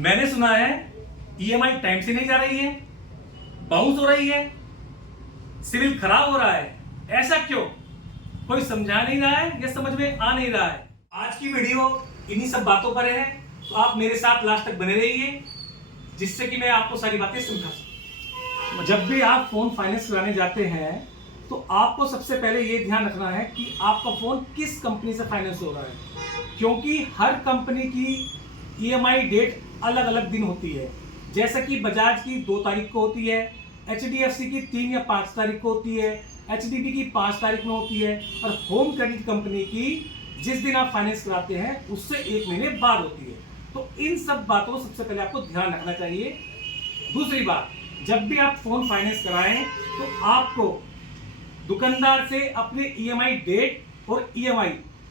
मैंने सुना है ईएमआई टाइम से नहीं जा रही है, बाउंस हो रही है, सिविल खराब हो रहा है। ऐसा क्यों? कोई समझा नहीं रहा है या समझ में आ नहीं रहा है। आज की वीडियो इन्हीं सब बातों पर है, तो आप मेरे साथ लास्ट तक बने रहिए, जिससे कि मैं आपको सारी बातें समझा सकूं। जब भी आप फोन फाइनेंस कराने जाते हैं तो आपको सबसे पहले ये ध्यान रखना है कि आपका फोन किस कंपनी से फाइनेंस हो रहा है, क्योंकि हर कंपनी की ईएमआई डेट अलग अलग दिन होती है। जैसे कि बजाज की 2 तारीख को होती है, एचडीएफसी की 3 या 5 तारीख को होती है, एचडीबी की 5 तारीख में होती है, और होम क्रेडिट कंपनी की जिस दिन आप फाइनेंस कराते हैं उससे 1 महीने बाद होती है। तो इन सब बातों को सबसे पहले आपको ध्यान रखना चाहिए। दूसरी बात, जब भी आप फोन फाइनेंस कराएं तो आपको दुकानदार से अपने ईएमआई डेट और ईएमआई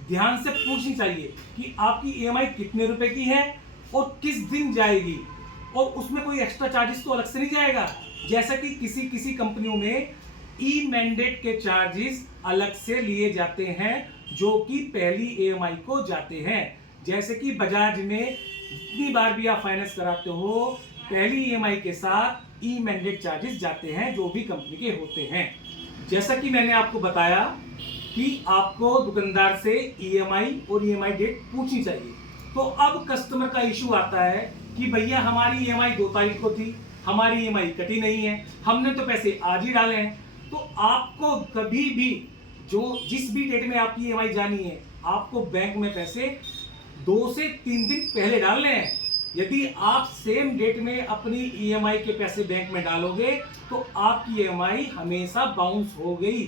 ध्यान से पूछनी चाहिए कि आपकी ईएमआई कितने रुपए की है और किस दिन जाएगी, और उसमें कोई एक्स्ट्रा चार्जेस तो अलग से नहीं जाएगा। जैसा कि किसी कंपनियों में ई मैंडेट के चार्जेस अलग से लिए जाते हैं जो कि पहली ईएमआई को जाते हैं। जैसे कि बजाज में जितनी बार भी आप फाइनेंस कराते हो पहली ईएमआई के साथ ई मैंडेट चार्जेस जाते हैं जो भी कंपनी के होते हैं। जैसा कि मैंने आपको बताया कि आपको दुकानदार से ईएमआई और ईएमआई डेट पूछनी चाहिए। तो अब कस्टमर का इशू आता है कि भैया हमारी ईएमआई 2 तारीख को थी, हमारी ईएमआई कटी नहीं है, हमने तो पैसे आज ही डाले हैं। तो आपको कभी भी जिस भी डेट में आपकी ईएमआई जानी है, आपको बैंक में पैसे 2 से 3 दिन पहले डालने हैं। यदि आप सेम डेट में अपनी ईएमआई के पैसे बैंक में डालोगे तो आपकी ईएमआई हमेशा बाउंस हो गई।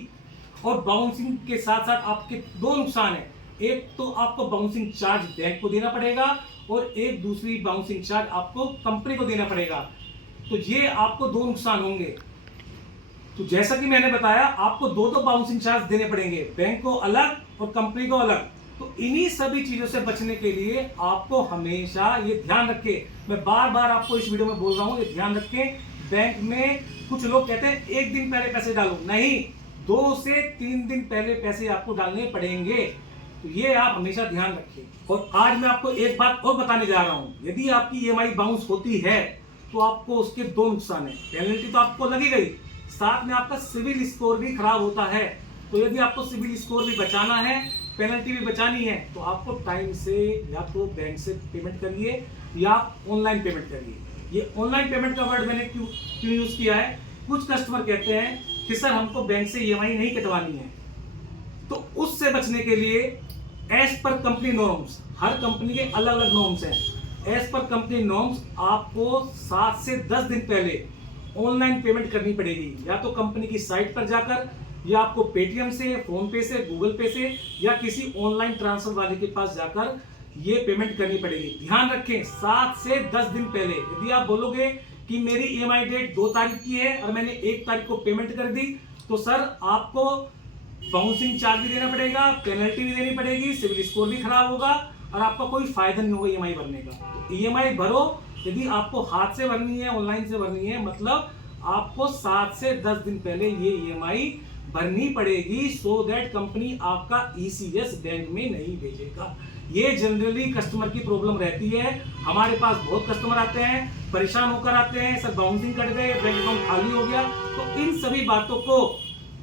और बाउंसिंग के साथ साथ आपके 2 नुकसान है। एक तो आपको बाउंसिंग चार्ज बैंक को देना पड़ेगा और एक दूसरी बाउंसिंग चार्ज आपको कंपनी को देना पड़ेगा। तो ये आपको 2 नुकसान होंगे। तो जैसा कि मैंने बताया, आपको 2 बाउंसिंग चार्ज देने पड़ेंगे, बैंक को अलग और कंपनी को अलग। तो इन्हीं सभी चीजों से बचने के लिए आपको हमेशा ये ध्यान रखें, मैं बार बार आपको इस वीडियो में बोल रहा हूं, ये ध्यान रखें। बैंक में कुछ लोग कहते हैं 1 दिन पहले पैसे डालो, नहीं, 2 से 3 दिन पहले पैसे आपको डालने पड़ेंगे। तो ये आप हमेशा ध्यान रखें। और आज मैं आपको एक बात और बताने जा रहा हूं, यदि आपकी ईएमआई बाउंस होती है तो आपको उसके 2 नुकसान है। पेनल्टी तो आपको लगेगी, साथ में आपका सिविल स्कोर भी खराब होता है। तो यदि आपको सिविल स्कोर भी बचाना है, पेनल्टी भी बचानी है, तो आपको टाइम से या तो बैंक से पेमेंट करिए या ऑनलाइन पेमेंट करिए। ये ऑनलाइन पेमेंट का वर्ड मैंने क्यों यूज किया है, कुछ कस्टमर कहते हैं कि सर हमको बैंक से ईएमआई नहीं कटवानी है। तो उससे बचने के लिए एज पर कंपनी नॉर्म्स, हर कंपनी के अलग अलग नॉर्म्स हैं। एज पर कंपनी नॉर्म्स आपको 7 से 10 दिन पहले ऑनलाइन पेमेंट करनी पड़ेगी, या तो कंपनी की साइट पर जाकर, या आपको पेटीएम से, फोन पे से, गूगल पे से, या किसी ऑनलाइन ट्रांसफर वाले के पास जाकर ये पेमेंट करनी पड़ेगी। ध्यान रखें, 7 से 10 दिन पहले। यदि आप बोलोगे कि मेरी ईएमआई डेट 2 तारीख की है और मैंने 1 तारीख को पेमेंट कर दी, तो सर आपको बाउंसिंग चार्ज भी देना पड़ेगा, पेनल्टी भी देनी पड़ेगी, सिविल स्कोर भी खराब होगा और आपका कोई फायदा नहीं होगा ईएमआई भरने का। तो ईएमआई भरो, यदि आपको हाथ से भरनी है, ऑनलाइन से भरनी है, मतलब आपको 7 से 10 दिन पहले ये ईएमआई भरनी पड़ेगी, सो दैट कंपनी आपका ईसीएस बैंक में नहीं भेजेगा। ये जनरली कस्टमर की प्रॉब्लम रहती है। हमारे पास बहुत कस्टमर आते हैं, परेशान होकर आते हैं, सर बाउंसिंग कट गए, बैंक अकाउंट खाली हो गया। तो इन सभी बातों को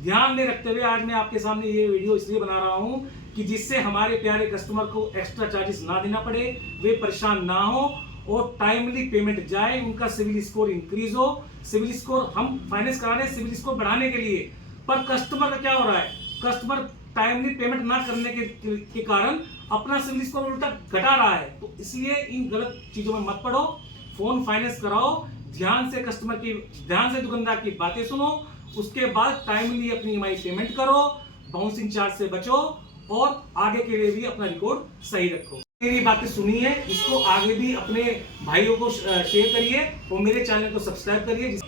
ध्यान में रखते हुए आज मैं आपके सामने ये वीडियो इसलिए बना रहा हूं कि जिससे हमारे प्यारे कस्टमर को एक्स्ट्रा चार्जेस ना देना पड़े, वे परेशान ना हो और टाइमली पेमेंट जाए, उनका सिविल स्कोर इंक्रीज हो। सिविल स्कोर हम फाइनेंस करा रहे हैं सिविल स्कोर बढ़ाने के लिए, पर कस्टमर का क्या हो रहा है, कस्टमर टाइमली पेमेंट ना करने के कारण अपना सिविल स्कोर उल्टा घटा रहा है। तो इसलिए इन गलत चीजों में मत पड़ो, फोन फाइनेंस कराओ, ध्यान से दुकानदार की बातें सुनो, उसके बाद टाइमली अपनी ईएमआई पेमेंट करो, बाउंसिंग चार्ज से बचो और आगे के लिए भी अपना रिकॉर्ड सही रखो। मेरी बातें सुनी है, इसको आगे भी अपने भाइयों को शेयर करिए और मेरे चैनल को सब्सक्राइब करिए।